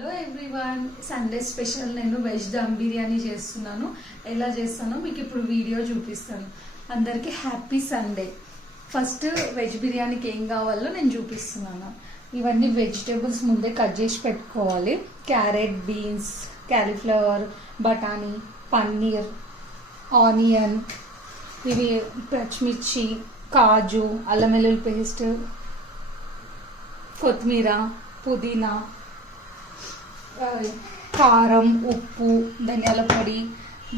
Hello everyone Sunday special నేను veg dum biryani చేస్తున్నాను. ఎలా చేస్తానో మీకు ఇప్పుడు వీడియో చూపిస్తాను. అందరికీ హ్యాపీ సండే ఫస్ట్ వెజ్ బిర్యానీకి ఏం కావాలో నేను చూపిస్తున్నాను. ఇవన్నీ వెజిటేబుల్స్ ముందే కట్ చేసి పెట్టుకోవాలి. క్యారెట్ బీన్స్ క్యాలీఫ్లవర్ బఠానీ పన్నీర్ ఆనియన్ ఇవి పచ్చిమిర్చి కాజు అల్లం వెల్లుల్లి పేస్ట్ కొత్తిమీర పుదీనా కారం ఉప్పు ధనియాల పొడి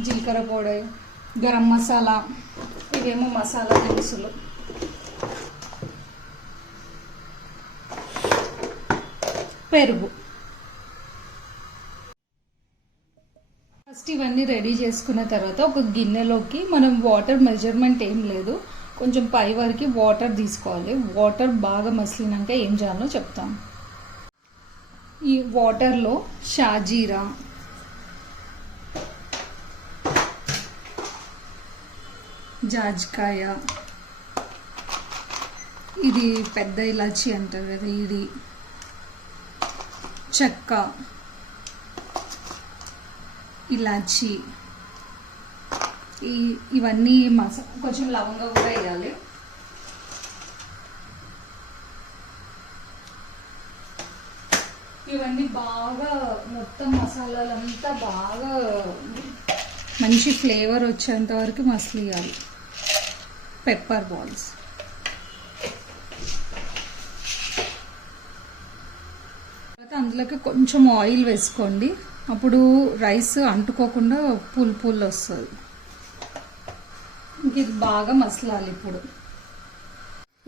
జీలకర్ర పొడి గరం మసాలా ఇవేమో మసాలా దినుసులు. పెరుగు. ఫస్ట్ ఇవన్నీ రెడీ చేసుకున్న తర్వాత ఒక గిన్నెలోకి మనం వాటర్ మెజర్మెంట్ ఏం లేదు. కొంచెం పై వరకు వాటర్ తీసుకోవాలి. వాటర్ బాగా మసిలినాక ఏం చేయాలో చెప్తాను ఈ వాటర్లో షాజీరా. జాజికాయ. ఇది పెద్ద ఇలాచి అంటారు కదా ఇది. చెక్క. ఇలాచి. ఈ ఇవన్నీ మసా కొంచెం లవంగా కూడా వేయాలి. ఇవన్నీ బాగా మొత్తం మసాలాలంతా బాగా మంచి ఫ్లేవర్ వచ్చేంత వరకు మసలియాలి. పెప్పర్ బాల్స్ తర్వాత అందులోకి కొంచెం ఆయిల్ వేసుకోండి. అప్పుడు రైస్ అంటుకోకుండా పుల్ పుల్ వస్తుంది. ఇంక ఇది బాగా మసలాలి ఇప్పుడు.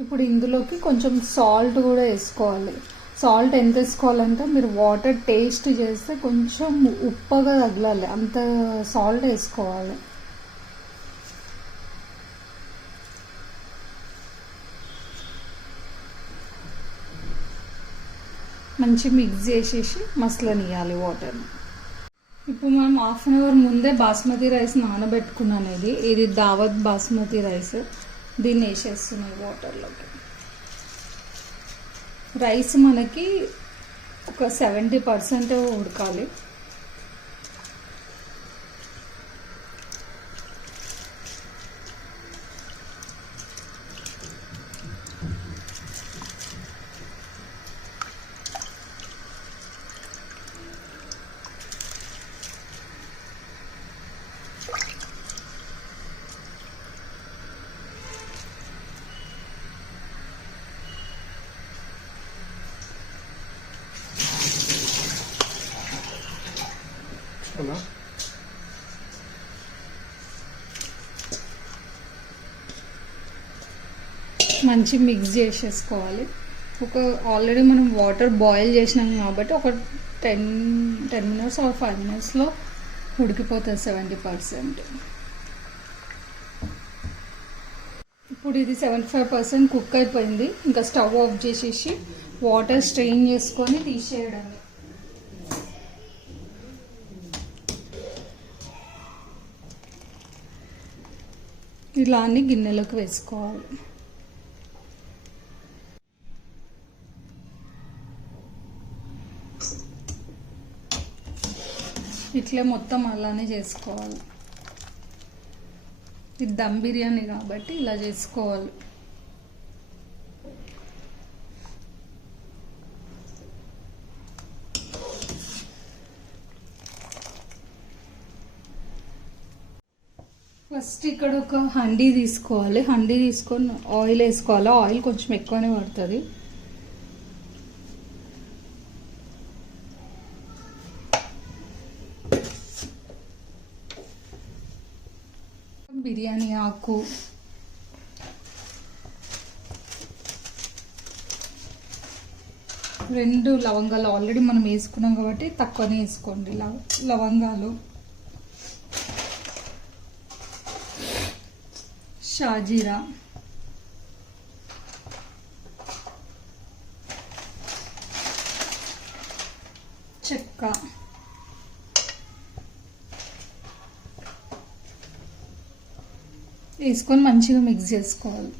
ఇప్పుడు ఇందులోకి కొంచెం సాల్ట్ కూడా వేసుకోవాలి. సాల్ట్ ఎంత వేసుకోవాలంటే మీరు వాటర్ టేస్ట్ చేస్తే కొంచెం ఉప్పగా తగలాలి. అంత సాల్ట్ వేసుకోవాలి. మంచి మిక్స్ చేసేసి మసలనియాలి వాటర్. ఇప్పుడు మనం హాఫ్ అన్ అవర్ ముందే బాస్మతి రైస్ నానబెట్టుకున్నాను ఇది. ఇది దావత్ బాస్మతి రైస్. దీన్ని వేసేస్తున్నాయి వాటర్లోకి. రైస్ మనకి ఒక సెవెంటీ పర్సెంట్ ఉడకాలి. మంచి మిక్స్ చేసేసుకోవాలి. ఒక ఆల్రెడీ మనం వాటర్ బాయిల్ చేసినాం కాబట్టి ఒక ten ten minutes or five మినిట్స్లో ఉడికిపోతుంది సెవెంటీ పర్సెంట్ ఇప్పుడు ఇది సెవెంటీ ఫైవ్ పర్సెంట్ కుక్ అయిపోయింది. ఇంకా స్టవ్ ఆఫ్ చేసేసి వాటర్ స్ట్రెయిన్ చేసుకొని తీసేయడం ఇలా అన్ని గిన్నెలోకి వేసుకోవాలి. ఇట్లే మొత్తం అలానే చేసుకోవాలి. ఇది దమ్ బిర్యానీ కాబట్టి ఇలా చేసుకోవాలి. ఫస్ట్ ఇక్కడ ఒక హండీ తీసుకోవాలి. హండీ తీసుకొని ఆయిల్ వేసుకోవాలి. ఆయిల్ కొంచెం ఎక్కువనే పడుతుంది. బిర్యానీ ఆకు. రెండు లవంగాలు ఆల్రెడీ మనం వేసుకున్నాం కాబట్టి తక్కువనే వేసుకోండి. లవంగాలు. షాజీరా. చెక్క. వేసుకొని మంచిగా మిక్స్ చేసుకోవాలి.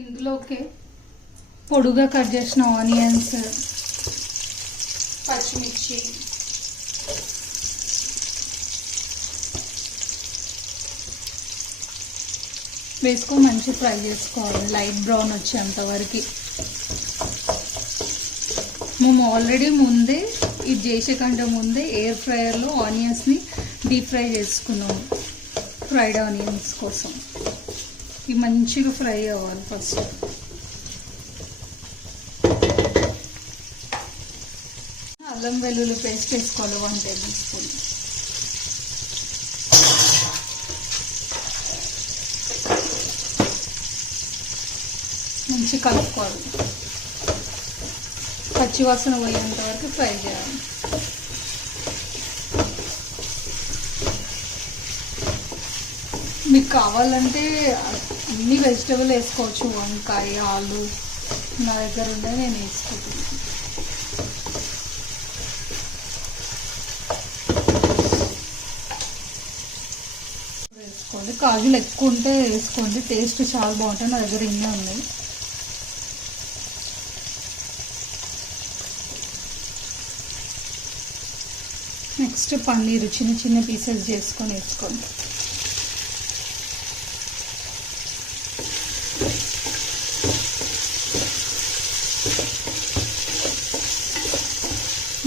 ఇందులోకి పొడుగా కట్ చేసిన ఆనియన్స్ పచ్చిమిర్చి వేసుకొని మంచి ఫ్రై చేసుకోవాలి. లైట్ బ్రౌన్ వచ్చేంత వరకు. మేము ఆల్రెడీ ముందే ఇది చేసే కంటే ముందే ఎయిర్ ఫ్రైయర్లో ఆనియన్స్ని డీప్ ఫ్రై చేసుకున్నాము ఫ్రైడ్ ఆనియన్స్ కోసం. ఇవి మంచిగా ఫ్రై అవ్వాలి ఫస్ట్. అల్లం వెల్లుల్లి పేస్ట్ వేసుకోవాలి వన్ టేబుల్ స్పూన్. మంచి కలుపుకోవాలి. పచ్చి వాసన పోయేంత వరకు ఫ్రై చేయాలి. మీకు కావాలంటే అన్ని వెజిటబుల్ వేసుకోవచ్చు. వంకాయ ఆలు నా దగ్గర ఉండే నేను వేసుకుంటాను వేసుకోండి. కాజులు ఎక్కువ ఉంటే వేసుకోండి. టేస్ట్ చాలా బాగుంటుంది. నా దగ్గర ఇన్నే ఉన్నాయి. నెక్స్ట్ పన్నీరు చిన్న చిన్న పీసెస్ చేసుకొని వేసుకోండి.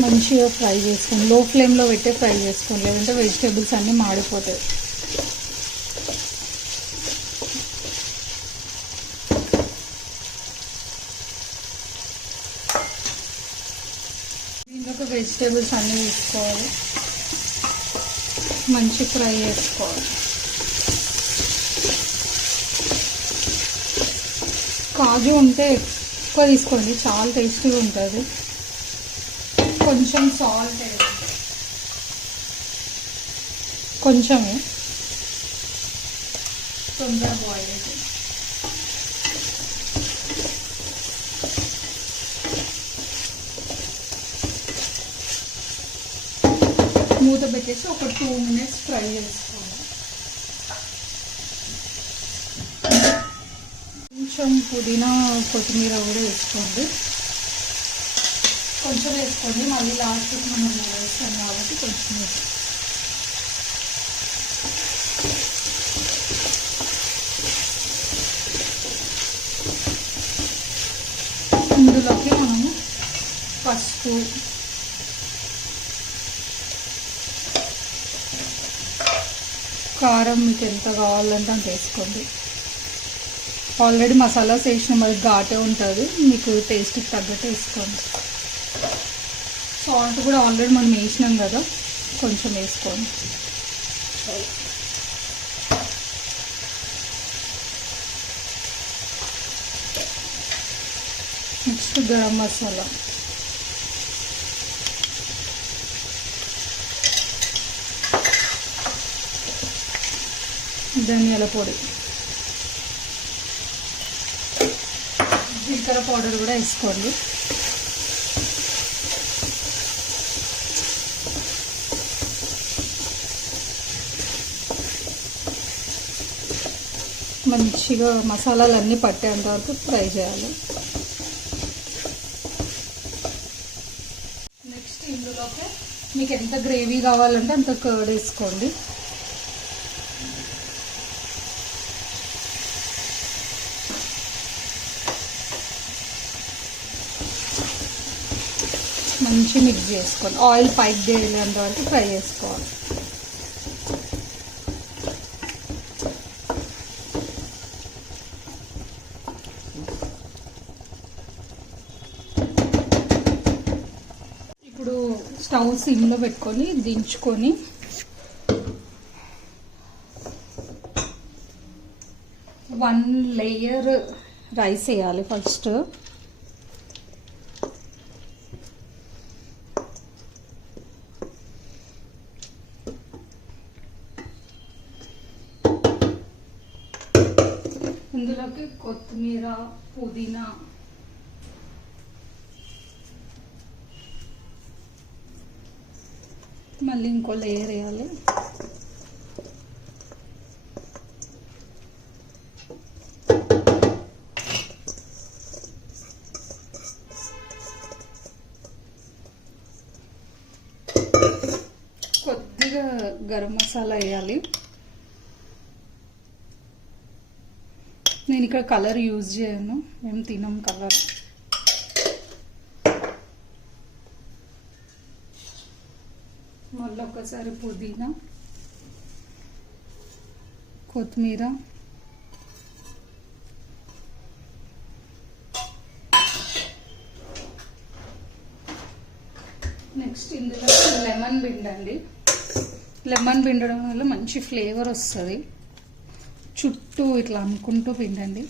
మంచిగా ఫ్రై చేసుకోండి. లో ఫ్లేమ్లో పెట్టే ఫ్రై చేసుకోండి. లేదంటే వెజిటేబుల్స్ అన్నీ మాడిపోతాయి. దీంట్లో వెజిటేబుల్స్ అన్నీ తీసుకోవాలి మంచి ఫ్రై చేసుకోవాలి. కాజు ఉంటే ఎక్కువ తీసుకోండి చాలా టేస్టీగా ఉంటుంది. కొంచెం సాల్ట్ కొంచెమే. తొందరగా బాయిల్ అవుతుంది మూత పెట్టేసి ఒక టూ మినిట్స్ ఫ్రై చేసుకోవాలి. కొంచెం పుదీనా కొత్తిమీర కూడా వేసుకోండి. కొంచెం వేసుకోండి. మళ్ళీ లాస్ట్కి మనం వేస్తాం కాబట్టి కొంచెం వేసుకోండి. ఇందులోకి మనము పసుపు కారం మీకు ఎంత కావాలంటే అంత వేసుకోండి. ఆల్రెడీ మసాలాస్ వేసిన మరి ఘాటే ఉంటుంది. మీకు టేస్ట్కి తగ్గట్టు వేసుకోండి. సాల్ట్ కూడా ఆల్రెడీ మనం వేసినాం కదా కొంచెం వేసుకోండి. నెక్స్ట్ గరం మసాలా. ధనియాల పొడి. జీలకర్ర పౌడర్ కూడా వేసుకోండి. మంచిగా మసాలాలు అన్నీ పట్టేంత వరకు ఫ్రై చేయాలి. నెక్స్ట్ ఇందులోకి మీకు ఎంత గ్రేవీ కావాలంటే అంత కర్డ్ వేసుకోండి. మంచి మిక్స్ చేసుకోండి ఆయిల్ పైకి తేలేంత వరకు ఫ్రై చేసుకోవాలి. ఇప్పుడు స్టవ్ సిమ్లో పెట్టుకొని దించుకొని వన్ లేయర్ రైస్ వేయాలి ఫస్ట్. ఇందులోకి కొత్తిమీర పుదీనా. మళ్ళీ ఇంకో లేయర్ వేయాలి. కొద్దిగా గరం మసాలా వేయాలి. నేను ఇక్కడ కలర్ యూజ్ చేయను. మేము తినం కలర్ మళ్ళీ ఒకసారి పుదీనా కొత్తిమీర నెక్స్ట్ ఇందులో లెమన్ పిండండి. లెమన్ పిండడం వల్ల మంచి ఫ్లేవర్ వస్తుంది. చుట్టూ ఇట్లా అనుకుంటూ పిండండి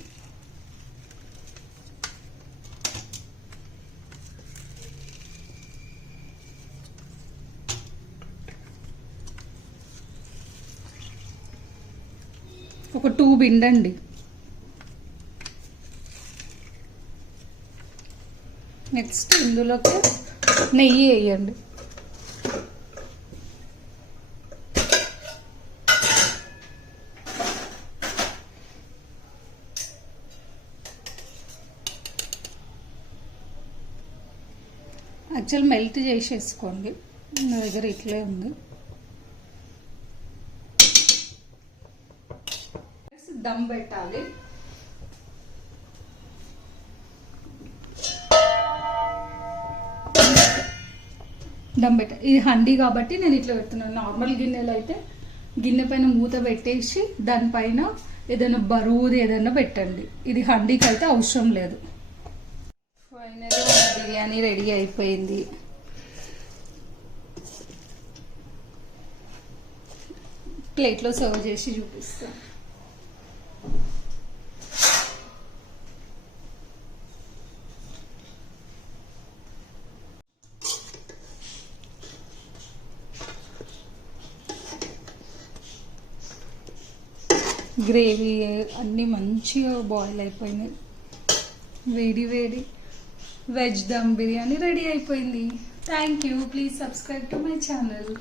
ఒక టూ పిండండి నెక్స్ట్ ఇందులోకి నెయ్యి వేయండి. యాక్చువల్ మెల్ట్ చేసేసుకోండి. నా దగ్గర ఇట్లే ఉంది. దమ్ పెట్టాలి. దమ్ పెట్ట ఇది హండీ కాబట్టి నేను ఇట్లా పెడుతున్నాను. నార్మల్ గిన్నెలు అయితే గిన్నె పైన మూత పెట్టేసి దానిపైన ఏదైనా బరువుది ఏదైనా పెట్టండి. ఇది హండీకి అయితే అవసరం లేదు. ఫైనల్ బిర్యానీ రెడీ అయిపోయింది. ప్లేట్లో సర్వ్ చేసి చూపిస్తాను గ్రేవీ అన్నీ మంచిగా బాయిల్ అయిపోయినాయి. వేడి వేడి. వెజ్ దమ్ బిర్యానీ రెడీ అయిపోయింది. Thank you please subscribe to my channel